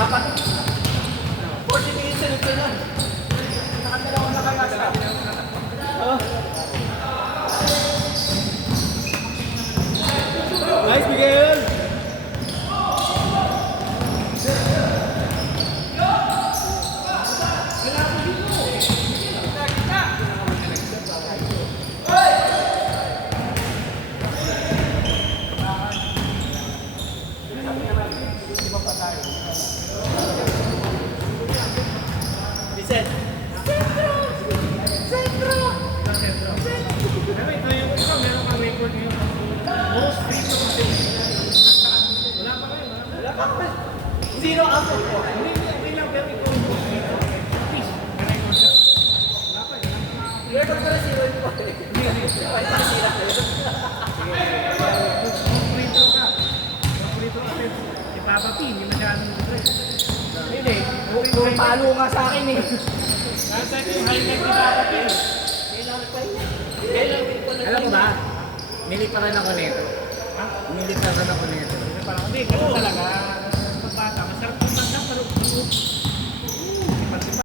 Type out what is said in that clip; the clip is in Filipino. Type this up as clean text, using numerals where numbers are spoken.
Apat. 40 minutes na na. Nakadalawa na kaya sa. Nice, Miguel! Vicent! Centro! Meron kang record ngayon. Most free to wala pa kayo. Wala pa pa. Zero out of four. Hindi lang, pero ikaw yung most free to. Please, record siya. Wala pa yun. Record ko na zero yung po. Ay, pasira ko yun. Most free to ka. Most free to ka. Ipapapin, yung masyadong free. Hindi. Puro palo nga sa akin eh. Nasa yung highlight ipapapin. Alam mo ba? Militaran ako nito. Ha? Militaran ako nito. Parang hindi, ganun talaga. Pagpata, masarap yung banda, pero